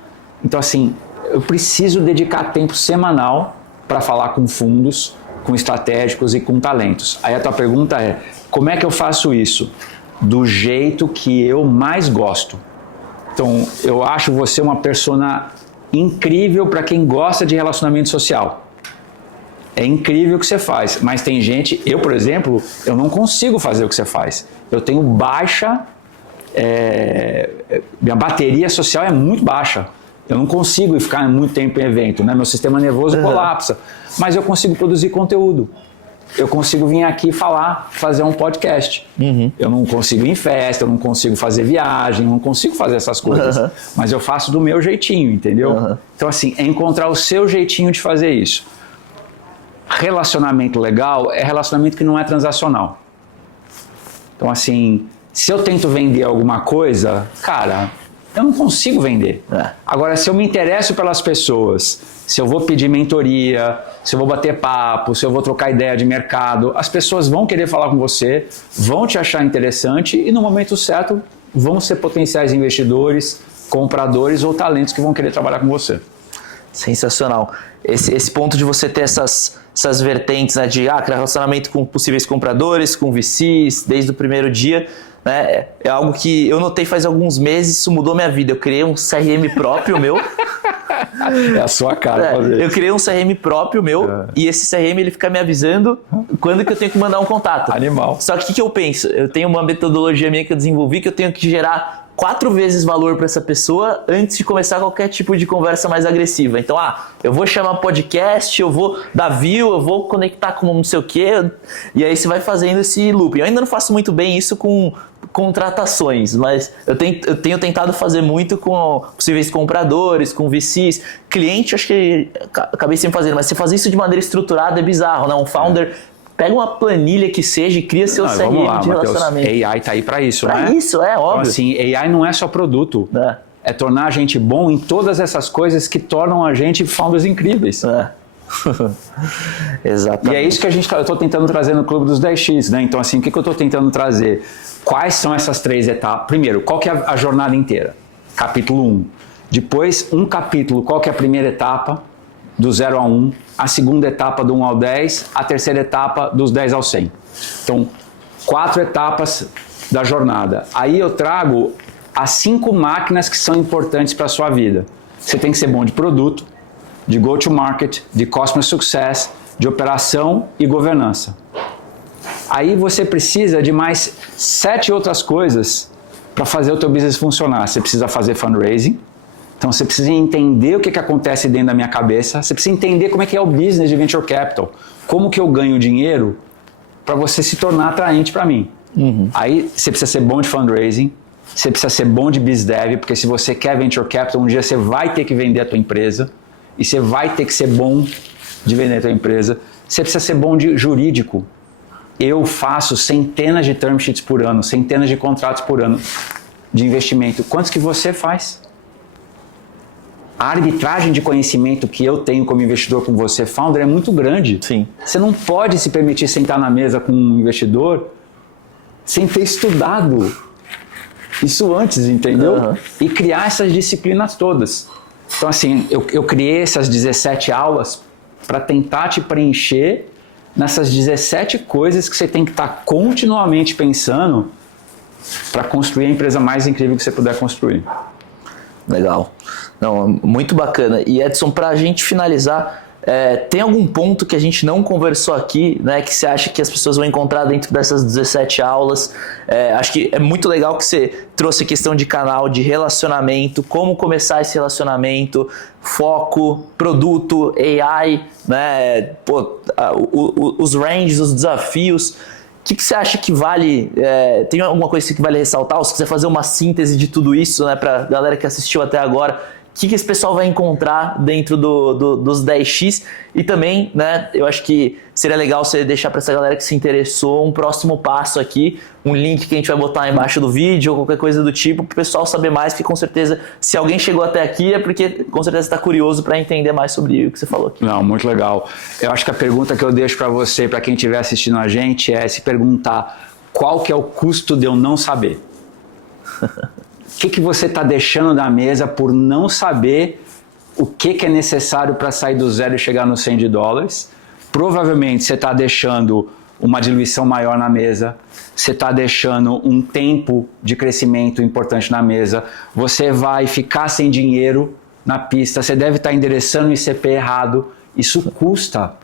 Então, assim, eu preciso dedicar tempo semanal para falar com fundos, com estratégicos e com talentos. Aí a tua pergunta é, como é que eu faço isso? Do jeito que eu mais gosto. Então, eu acho você uma persona incrível para quem gosta de relacionamento social. É incrível o que você faz, mas tem gente, eu, por exemplo, eu não consigo fazer o que você faz. Eu tenho baixa, minha bateria social é muito baixa. Eu não consigo ficar muito tempo em evento, né? Meu sistema nervoso colapsa. Mas eu consigo produzir conteúdo. Eu consigo vir aqui falar, fazer um podcast. Uhum. Eu não consigo ir em festa, eu não consigo fazer viagem, eu não consigo fazer essas coisas. Mas eu faço do meu jeitinho, entendeu? Então, assim, é encontrar o seu jeitinho de fazer isso. Relacionamento legal é relacionamento que não é transacional. Então, assim, se eu tento vender alguma coisa, cara, eu não consigo vender. Agora, se eu me interesso pelas pessoas, se eu vou pedir mentoria, se eu vou bater papo, se eu vou trocar ideia de mercado, as pessoas vão querer falar com você, vão te achar interessante e no momento certo vão ser potenciais investidores, compradores ou talentos que vão querer trabalhar com você. Sensacional. Esse ponto de você ter essas vertentes, né, de criar relacionamento com possíveis compradores, com VCs, desde o primeiro dia, né, é algo que eu notei faz alguns meses, isso mudou minha vida. Eu criei um CRM próprio meu. É a sua cara fazer. Eu criei um CRM próprio meu e esse CRM ele fica me avisando quando que eu tenho que mandar um contato. Animal. Só que o que eu penso? Eu tenho uma metodologia minha que eu desenvolvi que eu tenho que gerar 4 vezes valor para essa pessoa antes de começar qualquer tipo de conversa mais agressiva. Então, eu vou chamar podcast, eu vou dar view, eu vou conectar com não sei o quê, e aí você vai fazendo esse loop. Eu ainda não faço muito bem isso com contratações, mas eu tenho tentado fazer muito com possíveis compradores, com VCs. Cliente, acho que acabei sempre fazendo, mas você fazer isso de maneira estruturada é bizarro, né? Um founder pega uma planilha que seja e cria seu CRM de relacionamento. Mateus, AI tá aí para isso, né? Para isso, óbvio. Então, assim, AI não é só produto. É tornar a gente bom em todas essas coisas que tornam a gente founders incríveis. Exatamente. E é isso que eu estou tentando trazer no Clube dos 10X, né? Então, assim, o que eu estou tentando trazer? Quais são essas 3 etapas? Primeiro, qual que é a jornada inteira? Capítulo 1. Depois, um capítulo, qual que é a primeira etapa? Do 0 a 1, a segunda etapa do 1 ao 10, a terceira etapa dos 10 ao 100. Então, 4 etapas da jornada. Aí eu trago as 5 máquinas que são importantes para a sua vida. Você tem que ser bom de produto, de go-to-market, de customer success, de operação e governança. Aí você precisa de mais 7 outras coisas para fazer o teu business funcionar. Você precisa fazer fundraising. Então você precisa entender o que acontece dentro da minha cabeça, você precisa entender como é que é o business de Venture Capital, como que eu ganho dinheiro para você se tornar atraente para mim. Aí você precisa ser bom de fundraising, você precisa ser bom de biz dev, porque se você quer Venture Capital, um dia você vai ter que vender a tua empresa e você vai ter que ser bom de vender a tua empresa. Você precisa ser bom de jurídico. Eu faço centenas de term sheets por ano, centenas de contratos por ano. de investimento, quantos que você faz? A arbitragem de conhecimento que eu tenho como investidor com você, founder, é muito grande. Sim. Você não pode se permitir sentar na mesa com um investidor sem ter estudado isso antes, entendeu? Uhum. E criar essas disciplinas todas. Então, assim, eu criei essas 17 aulas para tentar te preencher nessas 17 coisas que você tem que estar continuamente pensando para construir a empresa mais incrível que você puder construir. Legal. Não, muito bacana. E Edson, para a gente finalizar, tem algum ponto que a gente não conversou aqui, né, que você acha que as pessoas vão encontrar dentro dessas 17 aulas? Acho que é muito legal que você trouxe a questão de canal, de relacionamento, como começar esse relacionamento, foco, produto, AI, né, os ranges, os desafios. O que você acha que vale? Tem alguma coisa que vale ressaltar? Ou se quiser fazer uma síntese de tudo isso, né, para a galera que assistiu até agora, o que esse pessoal vai encontrar dentro dos 10x? E também, né, eu acho que seria legal você deixar para essa galera que se interessou um próximo passo aqui, um link que a gente vai botar embaixo do vídeo ou qualquer coisa do tipo, para o pessoal saber mais, porque com certeza, se alguém chegou até aqui é porque com certeza está curioso para entender mais sobre o que você falou aqui. Não, muito legal. Eu acho que a pergunta que eu deixo para você, para quem estiver assistindo a gente, é se perguntar qual que é o custo de eu não saber. O que você está deixando da mesa por não saber o que é necessário para sair do zero e chegar no $100? Provavelmente você está deixando uma diluição maior na mesa, você está deixando um tempo de crescimento importante na mesa, você vai ficar sem dinheiro na pista, você deve estar endereçando o ICP errado, isso custa.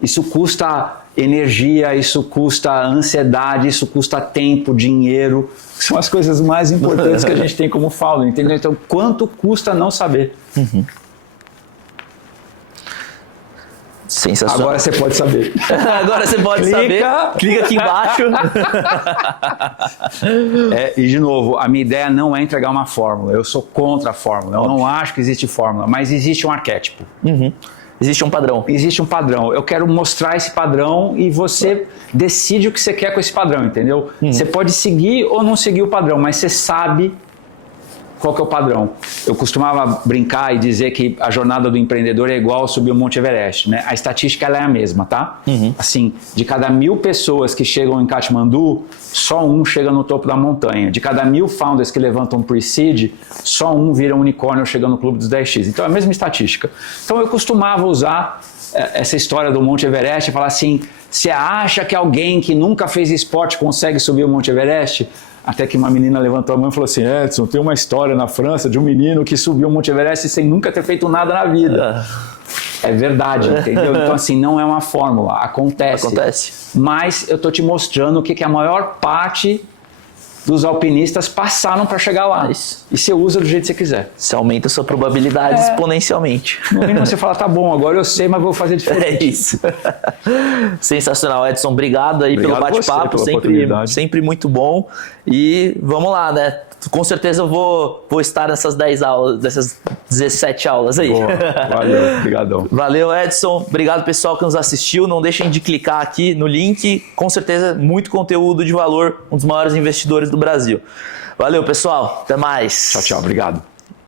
Isso custa energia, isso custa ansiedade, isso custa tempo, dinheiro. São as coisas mais importantes que a gente tem como founder, entendeu? Então, quanto custa não saber? Uhum. Sensacional. Agora você pode saber. Agora você pode saber. Clica aqui embaixo. E, de novo, a minha ideia não é entregar uma fórmula. Eu sou contra a fórmula. Eu não acho que existe fórmula, mas existe um arquétipo. Uhum. Existe um padrão. Existe um padrão. Eu quero mostrar esse padrão e você decide o que você quer com esse padrão, entendeu? Você pode seguir ou não seguir o padrão, mas você sabe qual que é o padrão. Eu costumava brincar e dizer que a jornada do empreendedor é igual subir o Monte Everest, né? A estatística ela é a mesma, tá? Assim, de cada 1.000 pessoas que chegam em Katmandu, só um chega no topo da montanha. De cada 1.000 founders que levantam pre-seed, só um vira um unicórnio chegando no clube dos 10x. Então é a mesma estatística. Então eu costumava usar essa história do Monte Everest e falar assim, você acha que alguém que nunca fez esporte consegue subir o Monte Everest? Até que uma menina levantou a mão e falou assim, Edson, tem uma história na França de um menino que subiu o Monte Everest sem nunca ter feito nada na vida. É verdade, entendeu? Então assim, não é uma fórmula, acontece. Mas eu tô te mostrando o que a maior parte dos alpinistas passaram para chegar lá. E você usa do jeito que você quiser. Você aumenta a sua probabilidade exponencialmente. No mínimo você fala, tá bom, agora eu sei, mas vou fazer diferente. É isso. Sensacional, Edson. Obrigado aí pelo bate-papo. Sempre muito bom. E vamos lá, né? Com certeza eu vou estar nessas 10 aulas, dessas 17 aulas aí. Boa, valeu, obrigadão. Valeu, Edson. Obrigado, pessoal, que nos assistiu. Não deixem de clicar aqui no link. Com certeza, muito conteúdo de valor. Um dos maiores investidores do Brasil. Valeu, pessoal. Até mais. Tchau, tchau. Obrigado.